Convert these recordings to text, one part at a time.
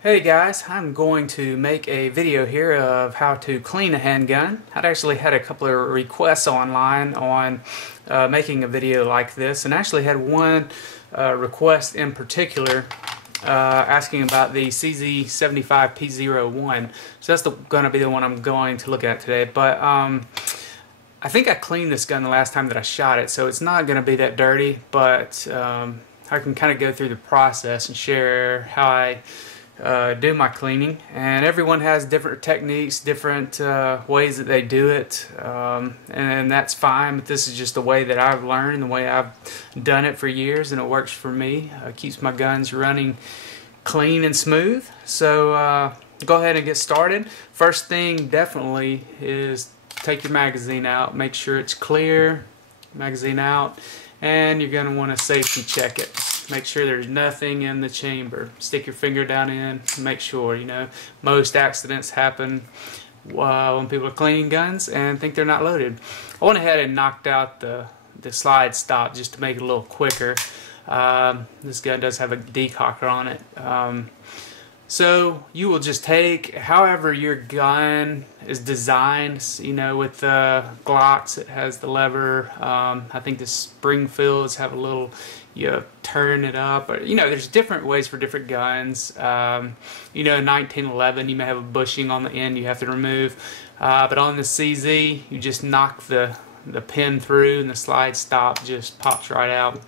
Hey guys, I'm going to make a video here of how to clean a handgun. I'd actually had a couple of requests online on making a video like this, and actually had one request in particular asking about the CZ75P01. So that's going to be the one I'm going to look at today. But I think I cleaned this gun the last time that I shot it, so it's not going to be that dirty, but I can kind of go through the process and share how I do my cleaning. And everyone has different techniques, different ways that they do it, and that's fine, but this is just the way that I've learned, the way I've done it for years, and it works for me. It keeps my guns running clean and smooth. So go ahead and get started. First thing definitely is take your magazine out, make sure it's clear, magazine out, and you're going to want to safety check it. Make sure there's nothing in the chamber. Stick your finger down in, make sure. You know, most accidents happen when people are cleaning guns and think they're not loaded. I went ahead and knocked out the slide stop just to make it a little quicker. This gun does have a decocker on it. So you will just take however your gun is designed. You know, with the Glocks it has the lever. I think the Springfields have a little, you turn it up, or, you know, there's different ways for different guns. You know, 1911 you may have a bushing on the end you have to remove, but on the CZ you just knock the pin through and the slide stop just pops right out.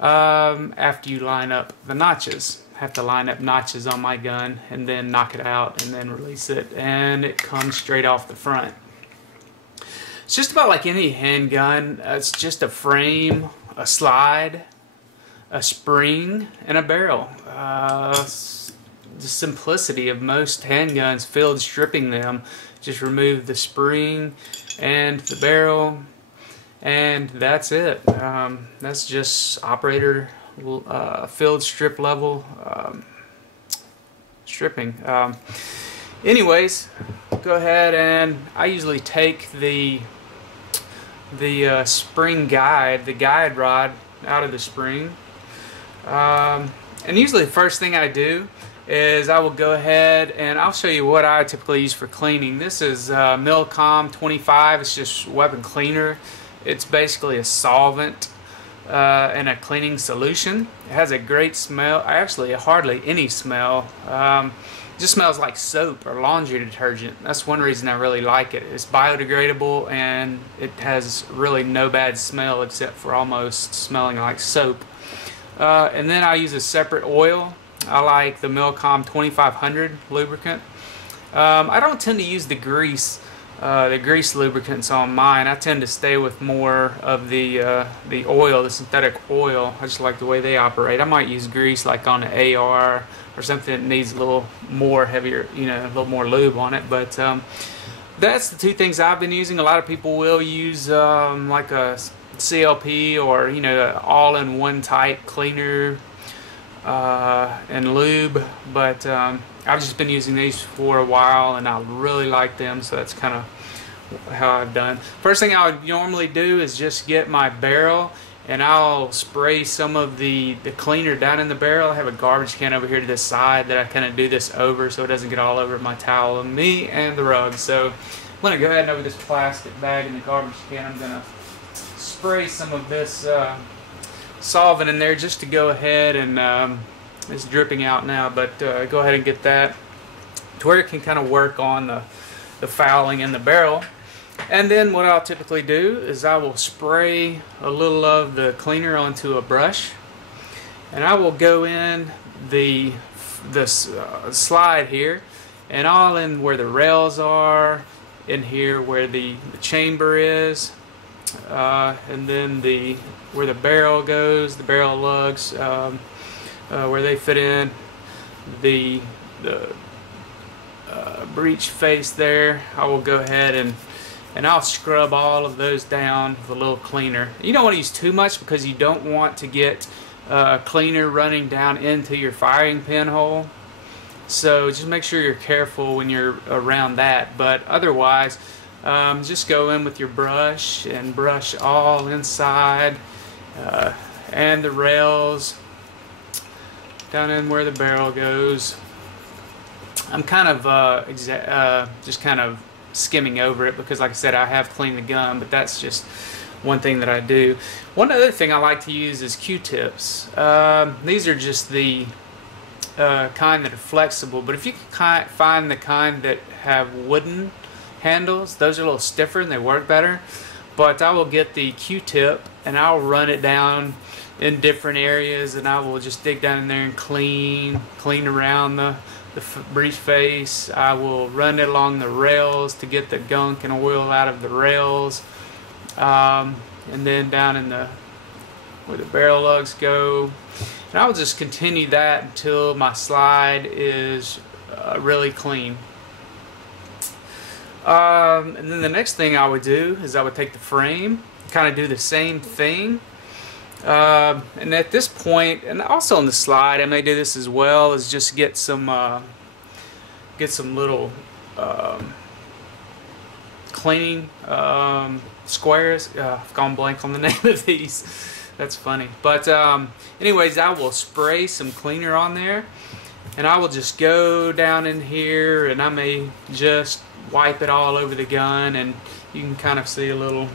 After you line up the notches, have to line up notches on my gun and then knock it out and then release it, and it comes straight off the front. It's just about like any handgun. It's just a frame, a slide, a spring, and a barrel. The simplicity of most handguns, field stripping them, just remove the spring and the barrel, and that's it. That's just operator field strip level stripping. Anyways, go ahead, and I usually take the spring guide, the guide rod, out of the spring, and usually the first thing I do is I will go ahead and I'll show you what I typically use for cleaning. This is Mil-Comm 25. It's just weapon cleaner. It's basically a solvent and a cleaning solution. It has a great smell. Actually, hardly any smell. It just smells like soap or laundry detergent. That's one reason I really like it. It's biodegradable and it has really no bad smell except for almost smelling like soap. And then I use a separate oil. I like the Mil-Comm 2500 lubricant. I don't tend to use the grease lubricants on mine. I tend to stay with more of the oil, the synthetic oil. I just like the way they operate. I might use grease like on an AR or something that needs a little more heavier, you know, a little more lube on it. But that's the two things I've been using. A lot of people will use like a CLP or, you know, all-in-one type cleaner and lube, but I've just been using these for a while and I really like them, so that's kind of how I've done. First thing I would normally do is just get my barrel and I'll spray some of the cleaner down in the barrel. I have a garbage can over here to this side that I kind of do this over so it doesn't get all over my towel and me and the rug. So I'm going to go ahead and over this plastic bag in the garbage can, I'm going to spray some of this solvent in there just to go ahead and it's dripping out now, but go ahead and get that to where it can kind of work on the fouling in the barrel. And then what I'll typically do is I will spray a little of the cleaner onto a brush, and I will go in the slide here and all in where the rails are, in here where the chamber is, and then where the barrel goes, the barrel lugs, where they fit in, the breech face there. I will go ahead and I'll scrub all of those down with a little cleaner. You don't want to use too much because you don't want to get cleaner running down into your firing pin hole. So just make sure you're careful when you're around that. But otherwise, just go in with your brush and brush all inside and the rails, down in where the barrel goes, I'm kind of just kind of skimming over it because, like I said, I have cleaned the gun, but that's just one thing that I do. One other thing I like to use is Q-tips. These are just the kind that are flexible, but if you can find the kind that have wooden handles, those are a little stiffer and they work better. But I will get the Q-tip and I'll run it down in different areas, and I will just dig down in there and clean around the breech face. I will run it along the rails to get the gunk and oil out of the rails, and then down in where the barrel lugs go. And I will just continue that until my slide is really clean. And then the next thing I would do is I would take the frame, kind of do the same thing. And at this point, and also on the slide, I may do this as well, is just get some little cleaning squares. I've gone blank on the name of these. That's funny. But anyways, I will spray some cleaner on there, and I will just go down in here, and I may just wipe it all over the gun, and you can kind of see a little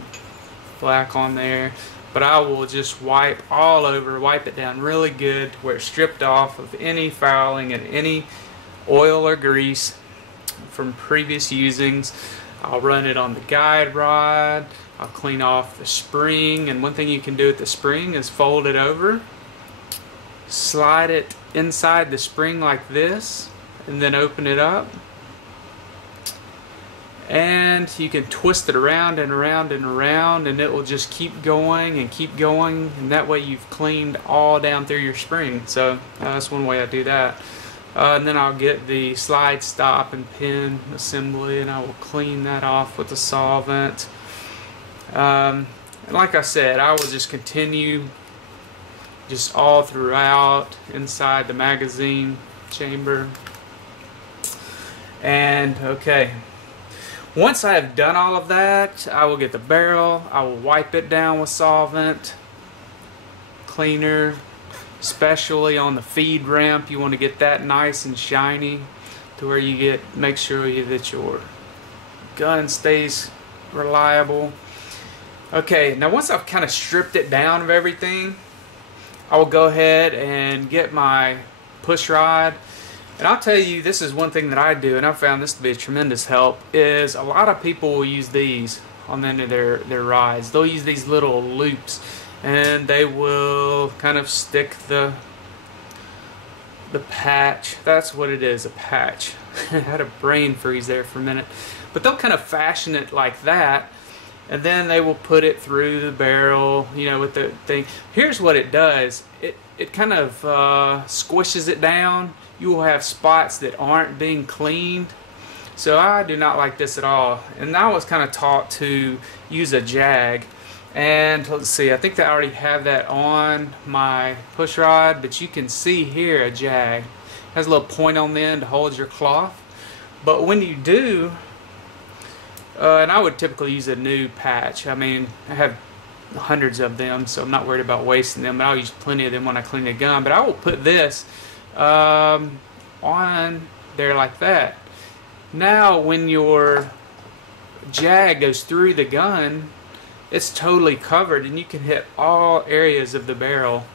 black on there. But I will just wipe all over, wipe it down really good to where it's stripped off of any fouling and any oil or grease from previous usings. I'll run it on the guide rod. I'll clean off the spring, and one thing you can do with the spring is fold it over, slide it inside the spring like this, and then open it up. And you can twist it around and around and around, and it will just keep going, and that way you've cleaned all down through your spring. So that's one way I do that. And then I'll get the slide stop and pin assembly, and I will clean that off with the solvent. And like I said, I will just continue just all throughout inside the magazine chamber. And okay, once I have done all of that, I will get the barrel, I will wipe it down with solvent, cleaner, especially on the feed ramp. You want to get that nice and shiny to where you make sure that your gun stays reliable. Okay, now once I've kind of stripped it down of everything, I will go ahead and get my push rod. And I'll tell you, this is one thing that I do, and I found this to be a tremendous help, is a lot of people will use these on the end of their rods. They'll use these little loops, and they will kind of stick the patch. That's what it is, a patch. I had a brain freeze there for a minute. But they'll kind of fashion it like that, and then they will put it through the barrel, you know, with the thing. Here's what it does. It kind of squishes it down. You will have spots that aren't being cleaned. So I do not like this at all. And I was kind of taught to use a jag. And let's see, I think I already have that on my push rod, but you can see here a jag. It has a little point on the end to hold your cloth. But when you do, and I would typically use a new patch. I mean, I have hundreds of them, so I'm not worried about wasting them, but I'll use plenty of them when I clean the gun. But I will put this on there like that. Now when your jag goes through the gun, it's totally covered, and you can hit all areas of the barrel.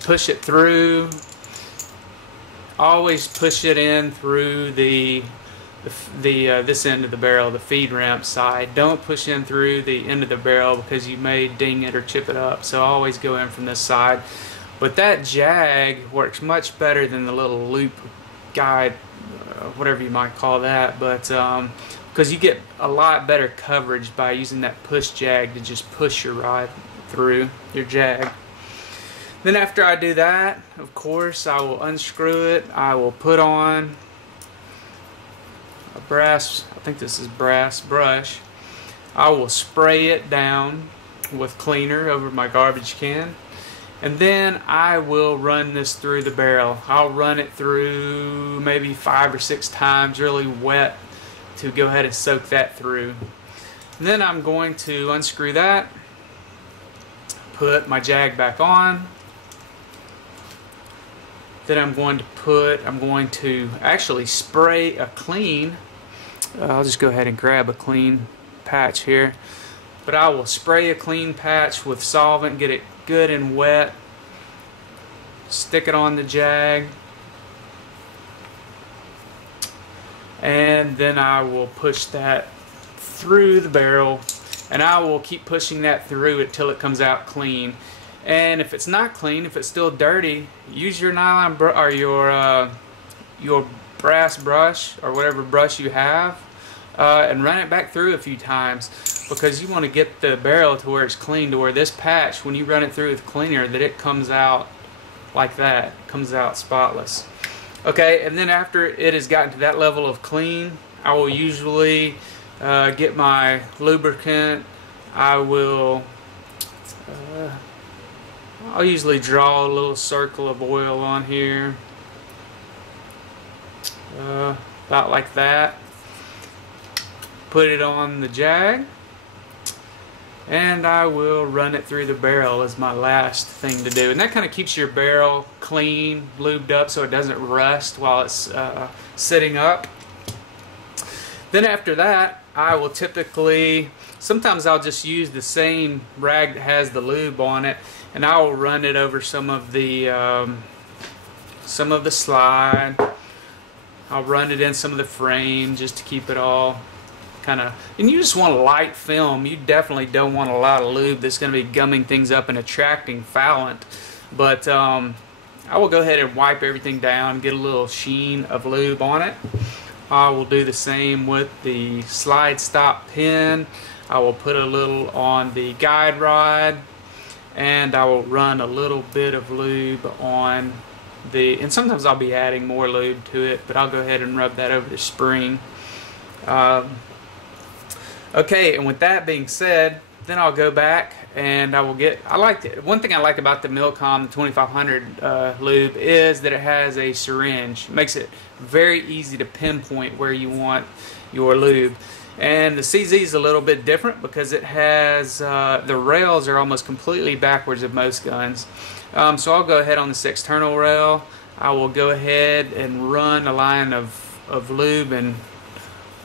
Push it through. Always push it in through this end of the barrel, the feed ramp side. Don't push in through the end of the barrel because you may ding it or chip it up. So always go in from this side. But that jag works much better than the little loop guide, whatever you might call that. But because you get a lot better coverage by using that push jag to just push your rod through your jag. Then after I do that, of course, I will unscrew it. I will put on a brass, I think this is brass brush. I will spray it down with cleaner over my garbage can, and then I will run this through the barrel. I'll run it through maybe 5 or 6 times really wet to go ahead and soak that through. And then I'm going to unscrew that, put my jag back on, Then I'm going to actually spray a clean. I'll just go ahead and grab a clean patch here. But I will spray a clean patch with solvent, get it good and wet, stick it on the jag, and then I will push that through the barrel, and I will keep pushing that through it till it comes out clean. And if it's not clean, if it's still dirty, use your nylon or your brass brush or whatever brush you have, and run it back through a few times, because you want to get the barrel to where it's clean, to where this patch, when you run it through with cleaner, that it comes out like that, comes out spotless. Okay, and then after it has gotten to that level of clean, I will usually get my lubricant. I'll usually draw a little circle of oil on here, about like that. Put it on the jag, and I will run it through the barrel as my last thing to do. And that kind of keeps your barrel clean, lubed up, so it doesn't rust while it's sitting up. Then after that, I will typically, sometimes I'll just use the same rag that has the lube on it, and I will run it over some of the slide. I'll run it in some of the frame just to keep it all kind of, and you just want a light film. You definitely don't want a lot of lube that's going to be gumming things up and attracting foulant. But I will go ahead and wipe everything down, get a little sheen of lube on it. I will do the same with the slide stop pin. I will put a little on the guide rod, and I will run a little bit of lube on the, and sometimes I'll be adding more lube to it, but I'll go ahead and rub that over the spring. Okay, and with that being said, then I'll go back and I will get, one thing I like about the Mil-Comm 2500 lube is that it has a syringe. It makes it very easy to pinpoint where you want your lube. And the CZ is a little bit different because it has, the rails are almost completely backwards of most guns. So I'll go ahead on this external rail. I will go ahead and run a line of lube and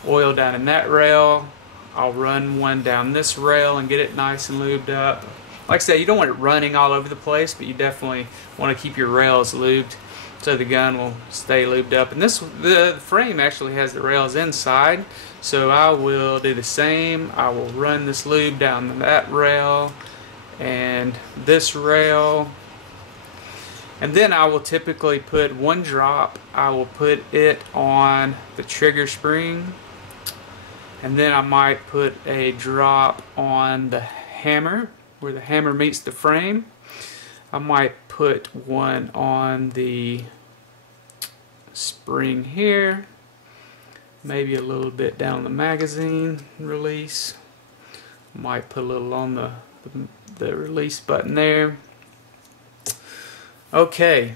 oil down in that rail. I'll run one down this rail and get it nice and lubed up. Like I said, you don't want it running all over the place, but you definitely want to keep your rails lubed so the gun will stay lubed up. And the frame actually has the rails inside, so I will do the same. I will run this lube down that rail and this rail, and then I will typically put one drop. I will put it on the trigger spring, and then I might put a drop on the hammer where the hammer meets the frame. I might put one on the spring here, maybe a little bit down the magazine release. Might put a little on the release button there. Okay,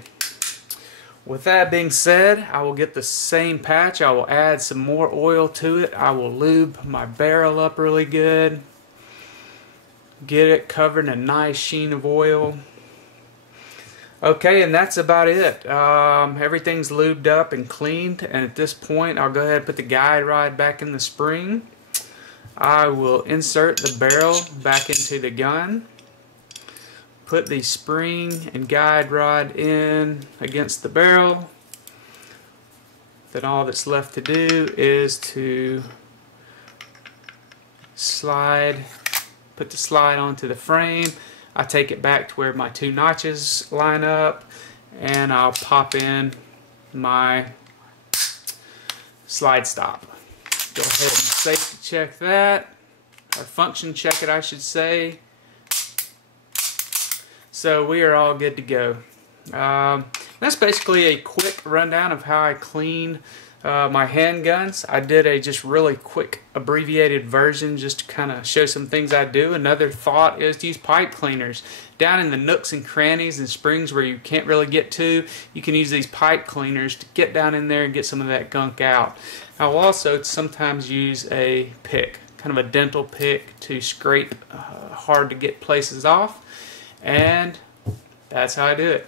with that being said, I will get the same patch. I will add some more oil to it. I will lube my barrel up really good, get it covered in a nice sheen of oil. Okay, and that's about it. Everything's lubed up and cleaned, and at this point I'll go ahead and put the guide rod back in the spring. I will insert the barrel back into the gun, put the spring and guide rod in against the barrel. Then all that's left to do is to put the slide onto the frame. I take it back to where my two notches line up, and I'll pop in my slide stop. Go ahead and safety check that, or function check it I should say. So we are all good to go. That's basically a quick rundown of how I clean my handguns. I did a just really quick abbreviated version just to kind of show some things I do. Another thought is to use pipe cleaners. Down in the nooks and crannies and springs where you can't really get to, you can use these pipe cleaners to get down in there and get some of that gunk out. I'll also sometimes use a pick, kind of a dental pick, to scrape hard to get places off. And that's how I do it.